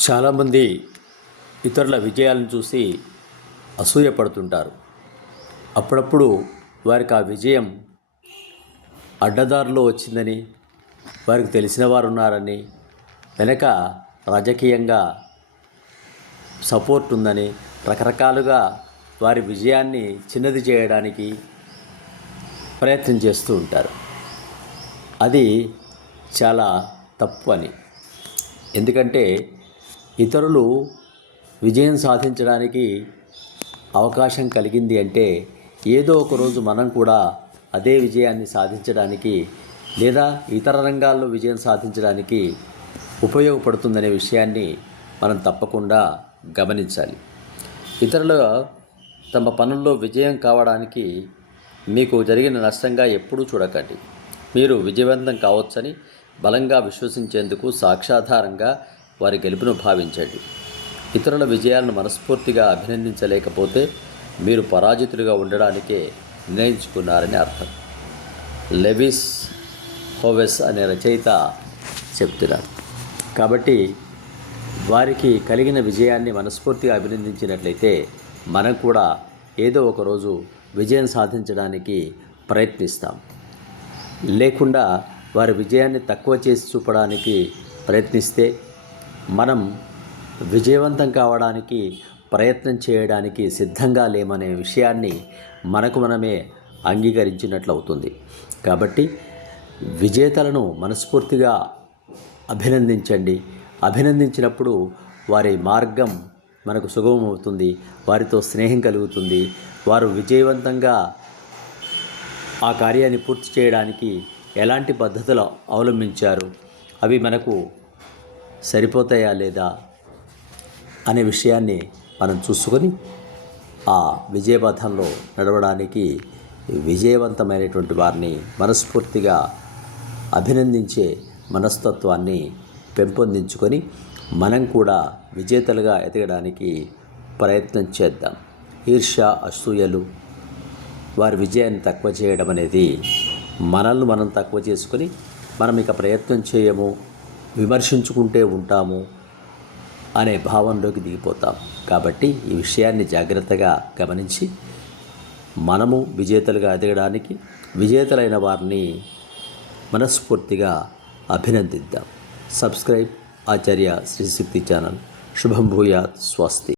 చాలామంది ఇతరుల విజయాలను చూసి అసూయపడుతుంటారు. అప్పుడప్పుడు వారికి ఆ విజయం అడ్డదారిలో వచ్చిందని వారికి తెలిసిన వారు ఉన్నారని వెనక రాజకీయంగా సపోర్ట్ ఉందని రకరకాలుగా వారి విజయాన్ని చిన్నది చేయడానికి ప్రయత్నం చేస్తూ ఉంటారు. అది చాలా తప్పు అని. ఎందుకంటే ఇతరులు విజయం సాధించడానికి అవకాశం కలిగింది అంటే ఏదో ఒక రోజు మనం కూడా అదే విజయాన్ని సాధించడానికి లేదా ఇతర రంగాల్లో విజయం సాధించడానికి ఉపయోగపడుతుందనే విషయాన్ని మనం తప్పకుండా గమనించాలి. ఇతరుల తమ పనుల్లో విజయం కావడానికి మీకు జరిగిన నష్టంగా ఎప్పుడూ చూడకండి. మీరు విజయవంతం కావచ్చని బలంగా విశ్వసించేందుకు సాక్షాధారంగా వారి గెలుపును భావించండి. ఇతరుల విజయాలను మనస్ఫూర్తిగా అభినందించలేకపోతే మీరు పరాజితులుగా ఉండడానికే నిర్ణయించుకున్నారని అర్థం. లెవిస్ హోవెస్ అనే రచయిత చెప్తున్నారు. కాబట్టి వారికి కలిగిన విజయాన్ని మనస్ఫూర్తిగా అభినందించినట్లయితే మనం కూడా ఏదో ఒక రోజు విజయం సాధించడానికి ప్రయత్నిస్తాం. లేకుండా వారి విజయాన్ని తక్కువ చేసి చూపడానికి ప్రయత్నిస్తే మనం విజయవంతం కావడానికి ప్రయత్నం చేయడానికి సిద్ధంగా లేమనే విషయాన్ని మనకు మనమే అంగీకరించినట్లు అవుతుంది కాబట్టి విజేతలను మనస్ఫూర్తిగా అభినందించండి. అభినందించినప్పుడు వారి మార్గం మనకు సుగమమవుతుంది వారితో స్నేహం కలుగుతుంది వారు విజయవంతంగా ఆ కార్యాన్ని పూర్తి చేయడానికి ఎలాంటి పద్ధతులు అవలంబించారు అవి మనకు సరిపోతాయా లేదా అనే విషయాన్ని మనం చూసుకొని ఆ విజయపథంలో నడవడానికి విజయవంతమైనటువంటి వారిని మనస్ఫూర్తిగా అభినందించే మనస్తత్వాన్ని పెంపొందించుకొని మనం కూడా విజేతలుగా ఎదగడానికి ప్రయత్నం చేద్దాం. ఈర్ష్య అసూయలు వారి విజయాన్ని తక్కువ చేయడం అనేది మనల్ని మనం తక్కువ చేసుకొని మనం ఇక ప్రయత్నం చేయము. విమర్శించుకుంటే ఉంటాము అనే భావంలోకి దిగిపోతాం. కాబట్టి ఈ విషయాన్ని జాగ్రత్తగా గమనించి మనము విజేతలుగా ఎదగడానికి విజేతలైన వారిని మనస్ఫూర్తిగా అభినందిద్దాం. Subscribe Acharya Srishakti channel. శుభం భూయాత్. స్వస్తి.